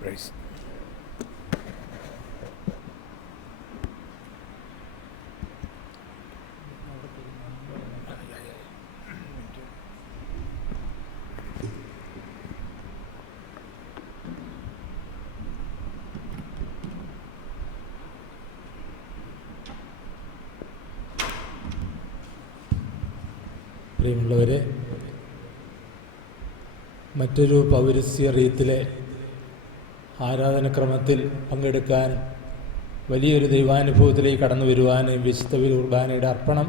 Praise. പ്രിയമുള്ളവരെ, മറ്റൊരു പൗരസ്ത്യ റീത്തിലെ ആരാധനക്രമത്തിൽ പങ്കെടുക്കാനും വലിയൊരു ദൈവാനുഭവത്തിലേക്ക് കടന്നു വരുവാനും വിശുദ്ധ കുർബാനയുടെ അർപ്പണം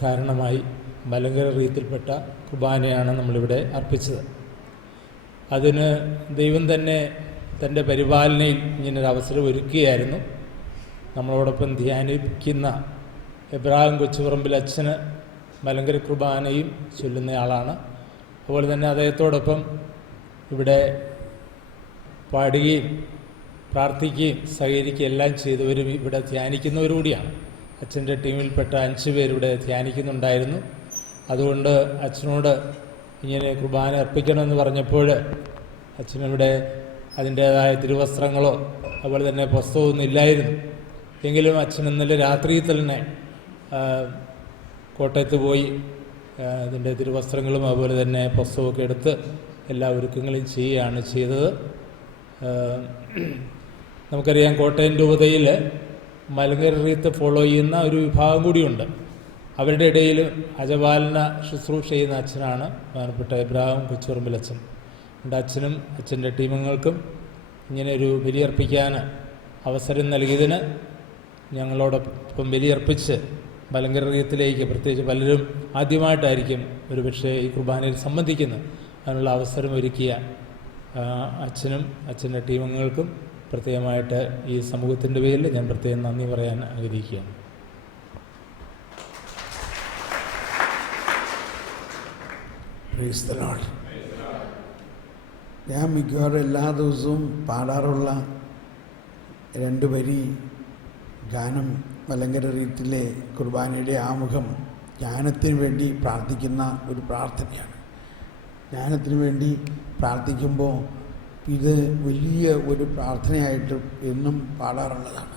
കാരണമായി മലങ്കര റീത്തിൽപ്പെട്ട കുർബാനയാണ് നമ്മളിവിടെ അർപ്പിച്ചത്. അതിന് ദൈവം തന്നെ തൻ്റെ പരിപാലനയിൽ ഇങ്ങനൊരു അവസരം ഒരുക്കുകയായിരുന്നു. നമ്മളോടൊപ്പം ധ്യാനിക്കുന്ന എബ്രാഹിം കൊച്ചുപറമ്പിൽ അച്ഛന് മലങ്കര കുർബാനയും ചൊല്ലുന്നയാളാണ്. അതുപോലെ തന്നെ അദ്ദേഹത്തോടൊപ്പം ഇവിടെ പാടുകയും പ്രാർത്ഥിക്കുകയും സഹകരിക്കുകയും എല്ലാം ചെയ്തവരും ഇവിടെ ധ്യാനിക്കുന്നവരും കൂടിയാണ്. അച്ഛൻ്റെ ടീമിൽപ്പെട്ട 5 പേരിവിടെ ധ്യാനിക്കുന്നുണ്ടായിരുന്നു. അതുകൊണ്ട് അച്ഛനോട് ഇങ്ങനെ കുർബാന അർപ്പിക്കണമെന്ന് പറഞ്ഞപ്പോൾ അച്ഛനിവിടെ അതിൻ്റേതായ തിരുവസ്ത്രങ്ങളോ അതുപോലെ തന്നെ പുസ്തകമൊന്നും ഇല്ലായിരുന്നു. എങ്കിലും അച്ഛൻ ഇന്നലെ രാത്രിയിൽ തന്നെ കോട്ടയത്ത് പോയി അതിൻ്റെ തിരുവസ്ത്രങ്ങളും അതുപോലെ തന്നെ പുസ്തകമൊക്കെ എടുത്ത് എല്ലാ ഒരുക്കങ്ങളും ചെയ്യുകയാണ് ചെയ്തത്. നമുക്കറിയാം, കോട്ടയം രൂപതയിൽ മലങ്കര റീത്ത് ഫോളോ ചെയ്യുന്ന ഒരു വിഭാഗം കൂടിയുണ്ട്. അവരുടെ ഇടയിൽ അജപാലന ശുശ്രൂഷ ചെയ്യുന്ന അച്ഛനാണ് ബഹുമാനപ്പെട്ട എബ്രാഹിം കൊച്ചുപറമ്പിൽ അച്ഛൻ. എൻ്റെ അച്ഛനും അച്ഛൻ്റെ ടീമുകൾക്കും ഇങ്ങനെ ഒരു ബലിയർപ്പിക്കാൻ അവസരം നൽകിയതിന് ഞങ്ങളോടൊപ്പം ബലിയർപ്പിച്ച് മലങ്കര റീത്തിലേക്ക്, പ്രത്യേകിച്ച് പലരും ആദ്യമായിട്ടായിരിക്കും ഒരു പക്ഷേ ഈ കുർബാനയിൽ സംബന്ധിക്കുന്നത്, അതിനുള്ള അവസരം ഒരുക്കിയ അച്ഛനും അച്ഛൻ്റെ ടീമംഗങ്ങൾക്കും പ്രത്യേകമായിട്ട് ഈ സമൂഹത്തിൻ്റെ പേരിൽ ഞാൻ പ്രത്യേകം നന്ദി പറയാൻ ആഗ്രഹിക്കുകയാണ്. Praise the Lord. ഞാൻ മിക്കവാറും എല്ലാ ദിവസവും പാടാറുള്ള 2 വരി ഗാനം മലങ്കര റീത്തിലെ കുർബാനയുടെ ആമുഖം ജ്ഞാനത്തിന് വേണ്ടി പ്രാർത്ഥിക്കുന്ന ഒരു പ്രാർത്ഥനയാണ്. ജ്ഞാനത്തിന് വേണ്ടി പ്രാർത്ഥിക്കുമ്പോൾ ഇത് വലിയ ഒരു പ്രാർത്ഥനയായിട്ട് എന്നും പാടാറുള്ളതാണ്.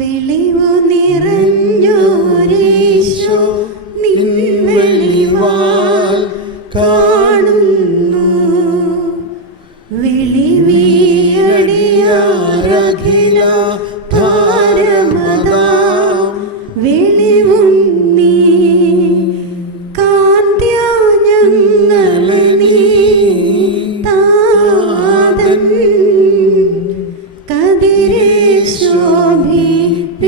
വെളിവു നിറഞ്ഞോരീശോ നിൻ വെളിവാൽ കാണുന്നു, വെളിവിയടിയാരഖില താരമതാം വെളിവും നീ കാന്ത്യ ഞങ്ങളെ നീ താതൻ കതിരെ ശോഭിപ്പിക്കുന്നു.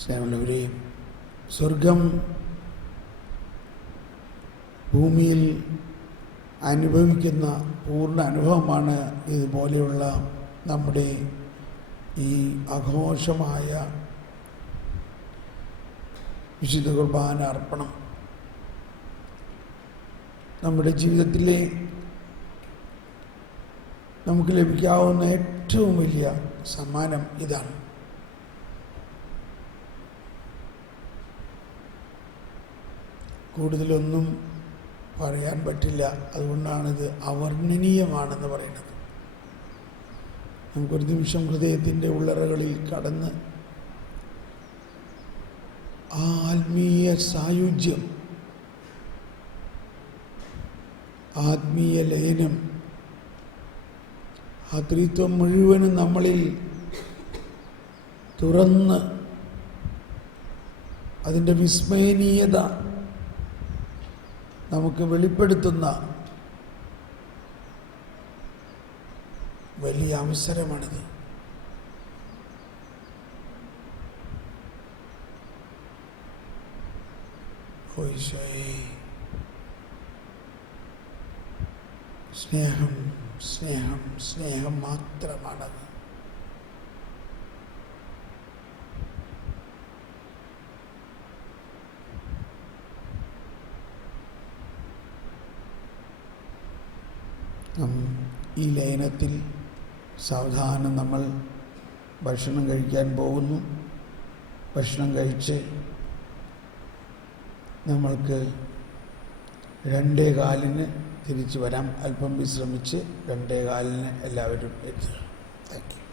സ്നേഹമുള്ളവരെയും, സ്വർഗം ഭൂമിയിൽ അനുഭവിക്കുന്ന പൂർണ്ണ അനുഭവമാണ് ഇതുപോലെയുള്ള നമ്മുടെ ഈ ആഘോഷമായ വിശുദ്ധ കുർബാന അർപ്പണം. നമ്മുടെ ജീവിതത്തിലെ നമുക്ക് ലഭിക്കാവുന്ന ഏറ്റവും വലിയ സമ്മാനം ഇതാണ്. കൂടുതലൊന്നും പറയാൻ പറ്റില്ല, അതുകൊണ്ടാണിത് അവർണ്ണനീയമാണെന്ന് പറയുന്നത്. നമുക്കൊരു നിമിഷം ഹൃദയത്തിൻ്റെ ഉള്ളറകളിൽ കടന്ന് ആ ആത്മീയ സായുജ്യം, ആത്മീയ ലയനം, ആ ത്രിത്വം മുഴുവനും നമ്മളിൽ തുറന്ന് അതിൻ്റെ വിസ്മയനീയത നമുക്ക് വെളിപ്പെടുത്തുന്ന വലിയ അവസരമാണിത്. സ്നേഹം സ്നേഹം സ്നേഹം മാത്രമാണത്. ഈ ലയനത്തിൽ സാവധാനം നമ്മൾ ഭക്ഷണം കഴിക്കാൻ പോകുന്നു. ഭക്ഷണം കഴിച്ച് നമ്മൾക്ക് 2:15 തിരിച്ചു വരാം. അല്പം വിശ്രമിച്ച് 2:15 എല്ലാവരും എത്തുക. Thank you.